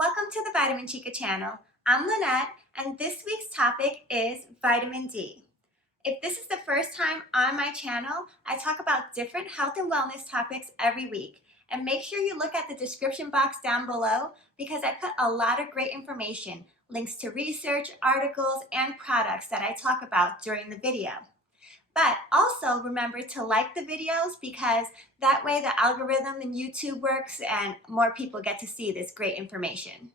Welcome to the Vitamin Chica channel. I'm Lynette, and this week's topic is vitamin D. If this is the first time on my channel, I talk about different health and wellness topics every week. And make sure you look at the description box down below because I put a lot of great information, links to research, articles, and products that I talk about during the video. But also remember to like the videos because that way the algorithm in YouTube works and more people get to see this great information.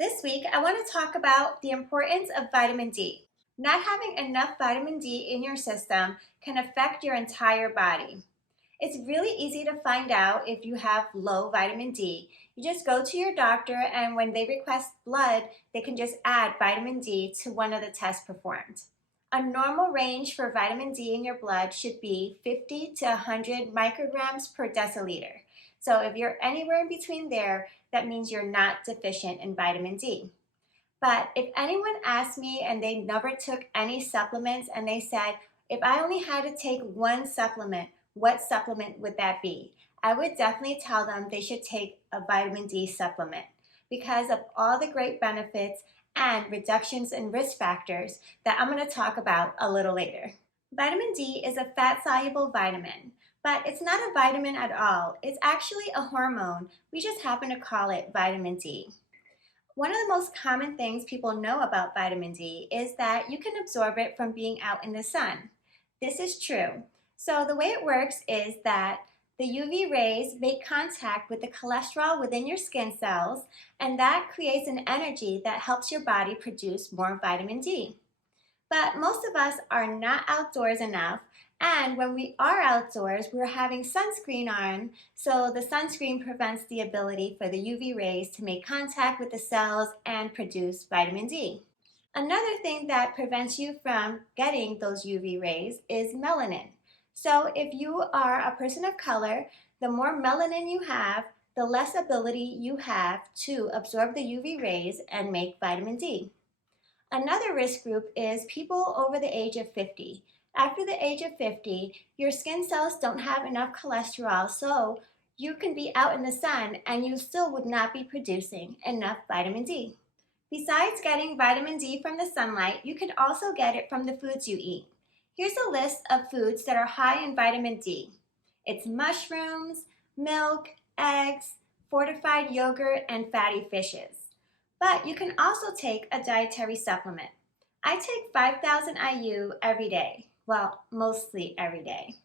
This week, I want to talk about the importance of vitamin D. Not having enough vitamin D in your system can affect your entire body. It's really easy to find out if you have low vitamin D. You just go to your doctor and when they request blood, they can just add vitamin D to one of the tests performed. A normal range for vitamin D in your blood should be 50 to 100 micrograms per deciliter. So if you're anywhere in between there, that means you're not deficient in vitamin D. But if anyone asked me and they never took any supplements and they said, if I only had to take one supplement, what supplement would that be? I would definitely tell them they should take a vitamin D supplement because of all the great benefits and reductions in risk factors that I'm going to talk about a little later. Vitamin D is a fat-soluble vitamin, but it's not a vitamin at all. It's actually a hormone. We just happen to call it vitamin D. One of the most common things people know about vitamin D is that you can absorb it from being out in the sun. This is true. So the way it works is that the UV rays make contact with the cholesterol within your skin cells, and that creates an energy that helps your body produce more vitamin D. But most of us are not outdoors enough, and when we are outdoors, we're having sunscreen on, so the sunscreen prevents the ability for the UV rays to make contact with the cells and produce vitamin D. Another thing that prevents you from getting those UV rays is melanin. So if you are a person of color, the more melanin you have, the less ability you have to absorb the UV rays and make vitamin D. Another risk group is people over the age of 50. After the age of 50, your skin cells don't have enough cholesterol, so you can be out in the sun and you still would not be producing enough vitamin D. Besides getting vitamin D from the sunlight, you can also get it from the foods you eat. Here's a list of foods that are high in vitamin D. It's mushrooms, milk, eggs, fortified yogurt, and fatty fishes. But you can also take a dietary supplement. I take 5,000 IU every day. Well, mostly every day.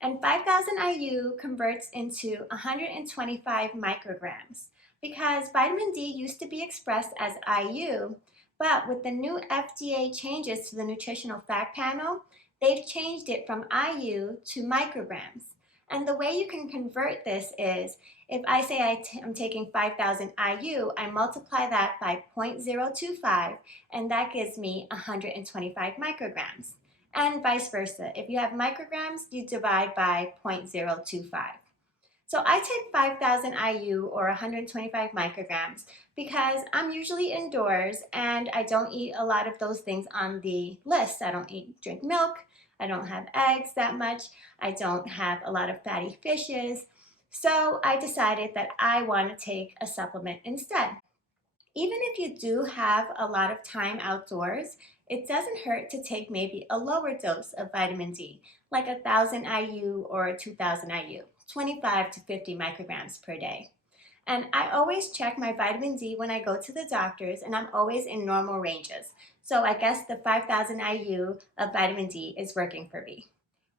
And 5,000 IU converts into 125 micrograms because vitamin D used to be expressed as IU, but with the new FDA changes to the nutritional fact panel, they've changed it from IU to micrograms. And the way you can convert this is, if I say I'm taking 5,000 IU, I multiply that by 0.025, and that gives me 125 micrograms. And vice versa. If you have micrograms, you divide by 0.025. So I take 5,000 IU or 125 micrograms because I'm usually indoors and I don't eat a lot of those things on the list. I don't drink milk, I don't have eggs that much, I don't have a lot of fatty fishes. So I decided that I want to take a supplement instead. Even if you do have a lot of time outdoors, it doesn't hurt to take maybe a lower dose of vitamin D, like 1,000 IU or 2,000 IU, 25 to 50 micrograms per day. And I always check my vitamin D when I go to the doctors, and I'm always in normal ranges. So I guess the 5,000 IU of vitamin D is working for me.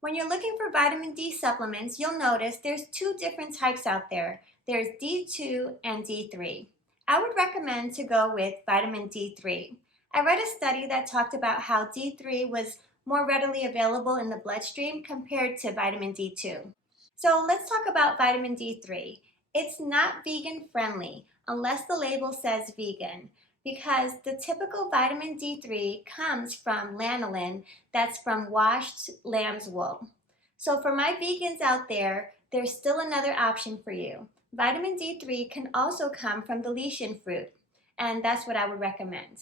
When you're looking for vitamin D supplements, you'll notice there's two different types out there. There's D2 and D3. I would recommend to go with vitamin D3. I read a study that talked about how D3 was more readily available in the bloodstream compared to vitamin D2. So let's talk about vitamin D3. It's not vegan friendly unless the label says vegan because the typical vitamin D3 comes from lanolin that's from washed lamb's wool. So for my vegans out there, there's still another option for you. Vitamin D3 can also come from the lichen fruit, and that's what I would recommend.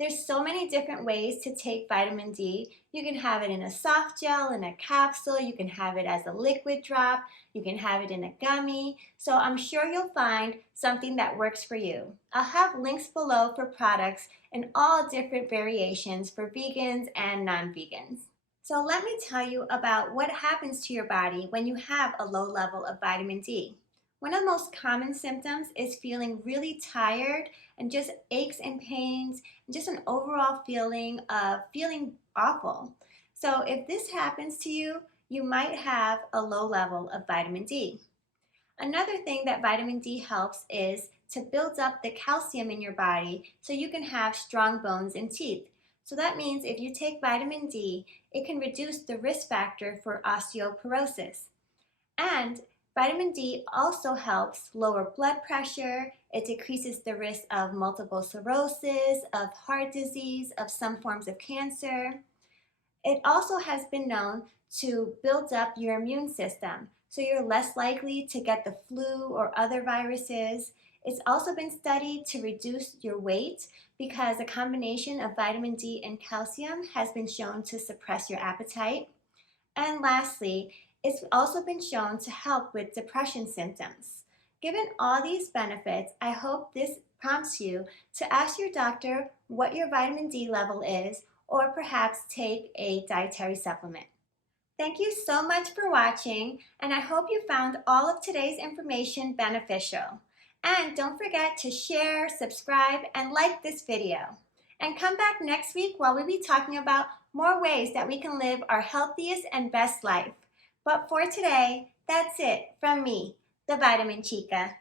There's so many different ways to take vitamin D. You can have it in a soft gel, in a capsule, you can have it as a liquid drop, you can have it in a gummy. So I'm sure you'll find something that works for you. I'll have links below for products in all different variations for vegans and non-vegans. So let me tell you about what happens to your body when you have a low level of vitamin D. One of the most common symptoms is feeling really tired and just aches and pains and just an overall feeling of feeling awful. So if this happens to you, you might have a low level of vitamin D. Another thing that vitamin D helps is to build up the calcium in your body so you can have strong bones and teeth. So that means if you take vitamin D, it can reduce the risk factor for osteoporosis. And vitamin D also helps lower blood pressure. It decreases the risk of multiple sclerosis, of heart disease, of some forms of cancer. It also has been known to build up your immune system, so you're less likely to get the flu or other viruses. It's also been studied to reduce your weight because a combination of vitamin D and calcium has been shown to suppress your appetite. And lastly, it's also been shown to help with depression symptoms. Given all these benefits, I hope this prompts you to ask your doctor what your vitamin D level is or perhaps take a dietary supplement. Thank you so much for watching, and I hope you found all of today's information beneficial. And don't forget to share, subscribe, and like this video. And come back next week while we'll be talking about more ways that we can live our healthiest and best life. But for today, that's it from me, the Vitamin Chica.